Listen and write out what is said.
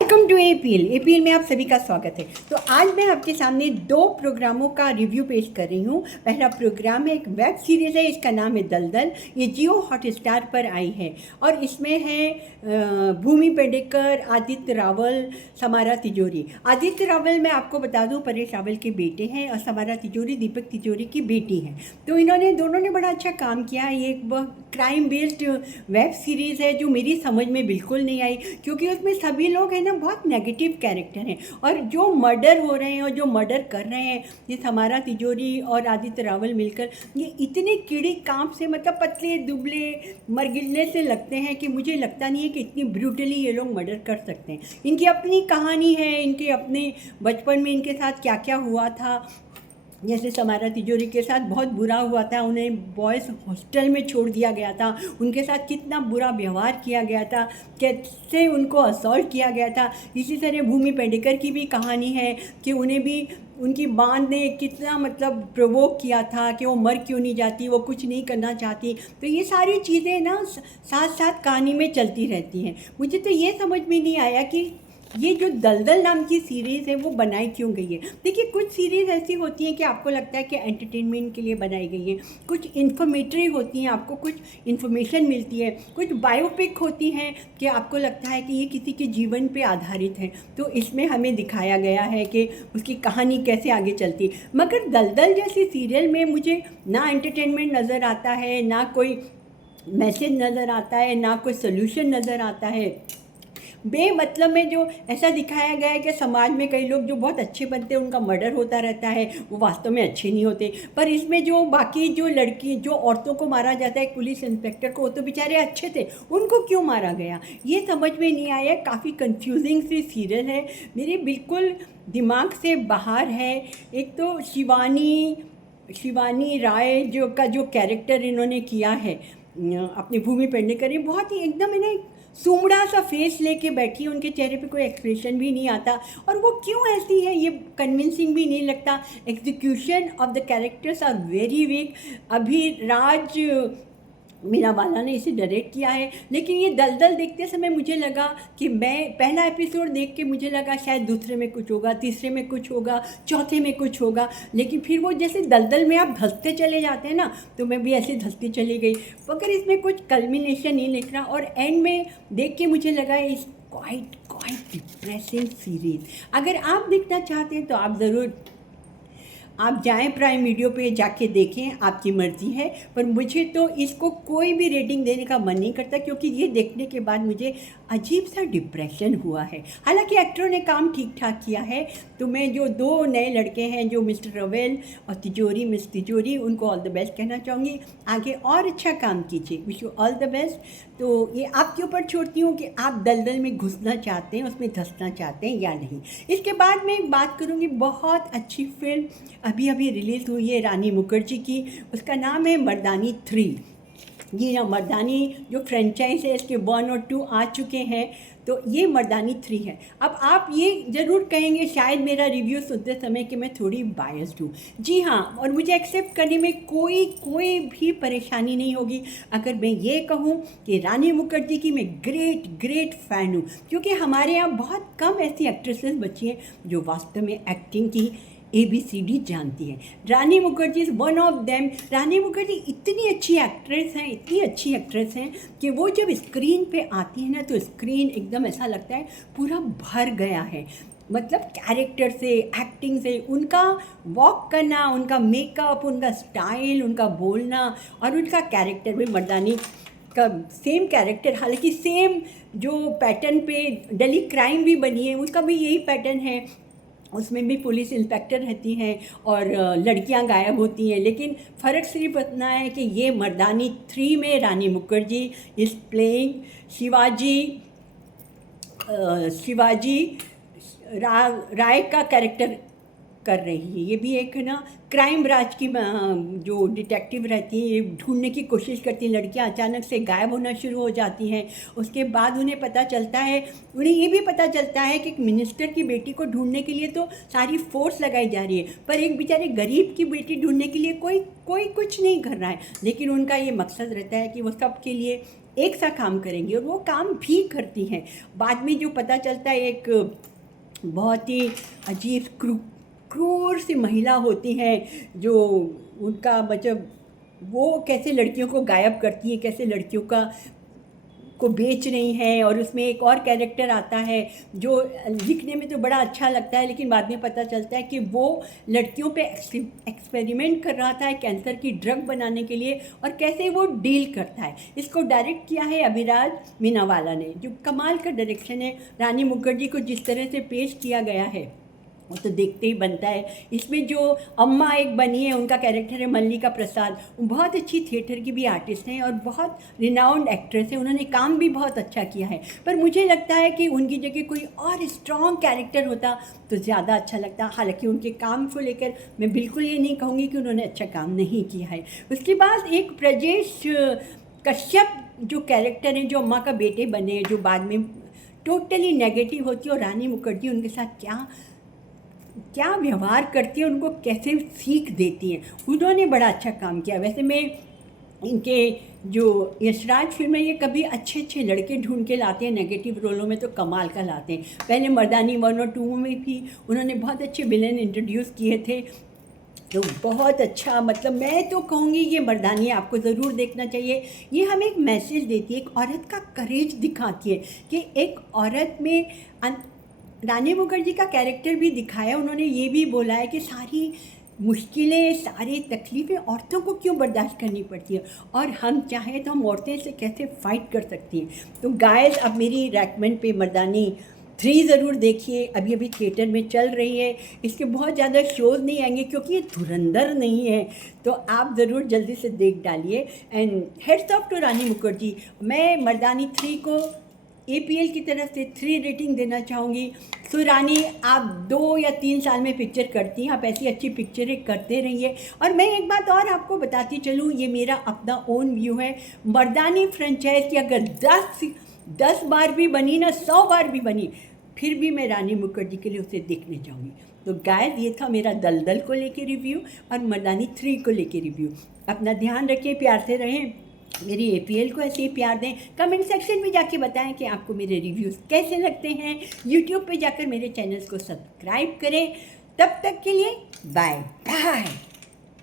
Welcome to APL में आप सभी का स्वागत है। तो आज मैं आपके सामने दो प्रोग्रामों का रिव्यू पेश कर रही हूँ। पहला प्रोग्राम है, एक वेब सीरीज़ है, इसका नाम है दलदल। ये जियो हॉटस्टार पर आई है और इसमें है भूमि पेडनेकर, आदित्य रावल, समारा तिजोरी। आदित्य रावल मैं आपको बता दूँ परेश रावल के बेटे हैं और समारा तिजोरी दीपक तिजोरी की बेटी हैं। तो इन्होंने दोनों ने बड़ा अच्छा काम किया। ये एक क्राइम बेस्ड वेब सीरीज़ है जो मेरी समझ में बिल्कुल नहीं आई, क्योंकि उसमें सभी लोग हैं ना बहुत नेगेटिव कैरेक्टर हैं और जो मर्डर हो रहे हैं और जो मर्डर कर रहे हैं ये समारा तिजोरी और आदित्य रावल मिलकर ये इतने कीड़े कांप से, मतलब पतले दुबले मरगिलने से लगते हैं कि मुझे लगता नहीं है कि इतनी ब्रूटली ये लोग मर्डर कर सकते हैं। इनकी अपनी कहानी है, इनके अपने बचपन में इनके साथ क्या क्या हुआ था। जैसे समारा तिजोरी के साथ बहुत बुरा हुआ था, उन्हें बॉयज़ हॉस्टल में छोड़ दिया गया था, उनके साथ कितना बुरा व्यवहार किया गया था, कैसे उनको असॉल्ट किया गया था। इसी तरह भूमि पेडनेकर की भी कहानी है कि उन्हें भी उनकी बांध ने कितना मतलब प्रोवोक किया था कि वो मर क्यों नहीं जाती, वो कुछ नहीं करना चाहती। तो ये सारी चीज़ें ना साथ साथ कहानी में चलती रहती हैं। मुझे तो ये समझ में नहीं आया कि ये जो दलदल नाम की सीरीज़ है वो बनाई क्यों गई है। देखिए, कुछ सीरीज़ ऐसी होती हैं कि आपको लगता है कि एंटरटेनमेंट के लिए बनाई गई है, कुछ इन्फॉर्मेटरी होती हैं, आपको कुछ इन्फॉर्मेशन मिलती है, कुछ बायोपिक होती हैं कि आपको लगता है कि ये किसी के जीवन पे आधारित है। तो इसमें हमें दिखाया गया है कि उसकी कहानी कैसे आगे चलती। मगर दलदल जैसी सीरियल में मुझे ना एंटरटेनमेंट नज़र आता है, ना कोई मैसेज नज़र आता है, ना कोई सोल्यूशन नज़र आता है। बेमतलब में जो ऐसा दिखाया गया है कि समाज में कई लोग जो बहुत अच्छे बनते हैं उनका मर्डर होता रहता है, वो वास्तव में अच्छे नहीं होते। पर इसमें जो बाकी जो लड़की जो औरतों को मारा जाता है, पुलिस इंस्पेक्टर को, वो तो बेचारे अच्छे थे, उनको क्यों मारा गया ये समझ में नहीं आया। काफ़ी कंफ्यूजिंग सी सीरियल है, मेरे बिल्कुल दिमाग से बाहर है। एक तो शिवानी राय जो कैरेक्टर इन्होंने किया है अपनी भूमि पेडनेकर, ये बहुत ही एकदम इन्हें सुमड़ा सा फेस लेके बैठी है, उनके चेहरे पे कोई एक्सप्रेशन भी नहीं आता और वो क्यों ऐसी है ये कन्विंसिंग भी नहीं लगता। Execution of the characters are very weak. Abhiraj Meenawala ने इसे डायरेक्ट किया है, लेकिन ये दलदल देखते समय मुझे लगा कि मैं पहला एपिसोड देख के मुझे लगा शायद दूसरे में कुछ होगा, तीसरे में कुछ होगा, चौथे में कुछ होगा, लेकिन फिर वो जैसे दलदल में आप धंसते चले जाते हैं ना, तो मैं भी ऐसे धंसती चली गई, मगर इसमें कुछ कल्मिनेशन नहीं लिख रहा। और एंड में देख के मुझे लगा इस क्वाइट डिप्रेसिंग सीरीज। अगर आप देखना चाहते हैं तो आप ज़रूर आप जाएं प्राइम वीडियो पे जाके देखें, आपकी मर्ज़ी है। पर मुझे तो इसको कोई भी रेटिंग देने का मन नहीं करता, क्योंकि ये देखने के बाद मुझे अजीब सा डिप्रेशन हुआ है। हालांकि एक्टरों ने काम ठीक ठाक किया है, तो मैं जो दो नए लड़के हैं जो मिस्टर रवेल और तिजोरी मिस तिजोरी, उनको ऑल द बेस्ट कहना चाहूँगी। आगे और अच्छा काम कीजिए, wish you all the best. तो ये आपके ऊपर छोड़ती हूँ कि आप दलदल में घुसना चाहते हैं, उसमें धंसना चाहते हैं या नहीं। इसके बाद मैं एक बात करूँगी, बहुत अच्छी फिल्म अभी अभी रिलीज़ हुई है रानी मुखर्जी की, उसका नाम है मर्दानी 3। जी हाँ, मर्दानी जो फ्रेंचाइज है इसके 1 और 2 आ चुके हैं, तो ये मर्दानी 3 है। अब आप ये ज़रूर कहेंगे शायद मेरा रिव्यू सुनते समय कि मैं थोड़ी बायस्ड हूँ। जी हाँ, और मुझे एक्सेप्ट करने में कोई भी परेशानी नहीं होगी अगर मैं ये कहूँ कि रानी मुखर्जी की मैं ग्रेट फ़ैन हूँ, क्योंकि हमारे यहाँ बहुत कम ऐसी एक्ट्रेसेस बची हैं जो वास्तव में एक्टिंग की ABCD जानती है। Rani Mukherjee is one of them. Rani Mukherjee इतनी अच्छी एक्ट्रेस हैं कि वो जब स्क्रीन पे आती है ना, तो स्क्रीन एकदम ऐसा लगता है पूरा भर गया है। मतलब कैरेक्टर से, एक्टिंग से, उनका वॉक करना, उनका मेकअप, उनका स्टाइल, उनका बोलना और उनका कैरेक्टर भी मर्दानी का सेम कैरेक्टर, हालांकि सेम जो पैटर्न पे दिल्ली क्राइम भी बनी है उसका भी यही पैटर्न है। उसमें भी पुलिस इंस्पेक्टर रहती हैं और लड़कियां गायब होती हैं, लेकिन फ़र्क सिर्फ इतना है कि ये मर्दानी 3 में रानी मुखर्जी इज़ प्लेइंग शिवाजी राय का कैरेक्टर कर रही है। ये भी एक ना क्राइम ब्रांच की जो डिटेक्टिव रहती है, ये ढूंढने की कोशिश करती हैं। लड़कियां अचानक से गायब होना शुरू हो जाती हैं। उसके बाद उन्हें पता चलता है, उन्हें ये भी पता चलता है कि एक मिनिस्टर की बेटी को ढूंढने के लिए तो सारी फोर्स लगाई जा रही है, पर एक बेचारे गरीब की बेटी ढूंढने के लिए कोई कुछ नहीं कर रहा है। लेकिन उनका ये मकसद रहता है कि वो सबके लिए एक सा काम करेंगी और वो काम भी करती हैं। बाद में जो पता चलता है एक बहुत ही अजीब क्रूर सी महिला होती हैं जो उनका मतलब वो कैसे लड़कियों को गायब करती है, कैसे लड़कियों को बेच रही हैं। और उसमें एक और कैरेक्टर आता है जो लिखने में तो बड़ा अच्छा लगता है, लेकिन बाद में पता चलता है कि वो लड़कियों पे एक्सपेरिमेंट कर रहा था कैंसर की ड्रग बनाने के लिए, और कैसे वो डील करता है। इसको डायरेक्ट किया है अभिराज मीनावाला ने, जो कमाल का डायरेक्शन है। रानी मुखर्जी को जिस तरह से पेश किया गया है वो तो देखते ही बनता है। इसमें जो अम्मा एक बनी है, उनका कैरेक्टर है मल्लिका प्रसाद, वो बहुत अच्छी थिएटर की भी आर्टिस्ट हैं और बहुत रिनाउंड एक्ट्रेस है। उन्होंने काम भी बहुत अच्छा किया है, पर मुझे लगता है कि उनकी जगह कोई और स्ट्रॉन्ग कैरेक्टर होता तो ज़्यादा अच्छा लगता। हालांकि उनके काम को लेकर मैं बिल्कुल ये नहीं कहूँगी कि उन्होंने अच्छा काम नहीं किया है। उसके बाद एक ब्रजेश कश्यप जो कैरेक्टर हैं, जो अम्मा का बेटे बने हैं, जो बाद में टोटली नेगेटिव होती है, और रानी मुखर्जी उनके साथ क्या व्यवहार करती है, उनको कैसे सीख देती हैं, उन्होंने बड़ा अच्छा काम किया। वैसे मैं इनके जो यशराज फिल्म है, ये कभी अच्छे अच्छे लड़के ढूंढ के लाते हैं नेगेटिव रोलों में, तो कमाल का लाते हैं। पहले मर्दानी 1 और 2 में भी उन्होंने बहुत अच्छे विलेन इंट्रोड्यूस किए थे, तो बहुत अच्छा। मतलब मैं तो कहूँगी ये मर्दानी आपको ज़रूर देखना चाहिए। ये हमें एक मैसेज देती है, एक औरत का करेज दिखाती है कि एक औरत में रानी मुखर्जी का कैरेक्टर भी दिखाया उन्होंने। ये भी बोला है कि सारी मुश्किलें, सारी तकलीफ़ें औरतों को क्यों बर्दाश्त करनी पड़ती है, और हम चाहें तो हम औरतें से कैसे फ़ाइट कर सकती हैं। तो गाइस, अब मेरी रेकमेंड पे मर्दानी 3 ज़रूर देखिए। अभी अभी थिएटर में चल रही है, इसके बहुत ज़्यादा शोज़ नहीं आएंगे क्योंकि ये धुरंधर नहीं है, तो आप ज़रूर जल्दी से देख डालिए। एंड हेड्स ऑफ टू रानी मुखर्जी। मैं मर्दानी 3 को APL की तरफ से 3 रेटिंग देना चाहूँगी। सो रानी, आप 2 या 3 साल में पिक्चर करती हैं, आप ऐसी अच्छी पिक्चरें करते रहिए। और मैं एक बात और आपको बताती चलूँ, ये मेरा अपना ओन व्यू है। मर्दानी फ्रेंचाइज की अगर 10 बार भी बनी ना, 100 बार भी बनी, फिर भी मैं रानी मुखर्जी के लिए उसे देखने जाऊँगी। तो गाइस, ये था मेरा दलदल को लेके रिव्यू और मर्दानी 3 को लेके रिव्यू। अपना ध्यान रखिए, प्यार से रहें, मेरी APL को ऐसे ही प्यार दें। कमेंट सेक्शन में जाके बताएं कि आपको मेरे रिव्यूज़ कैसे लगते हैं। YouTube पे जाकर मेरे चैनल्स को सब्सक्राइब करें। तब तक के लिए बाय बाय।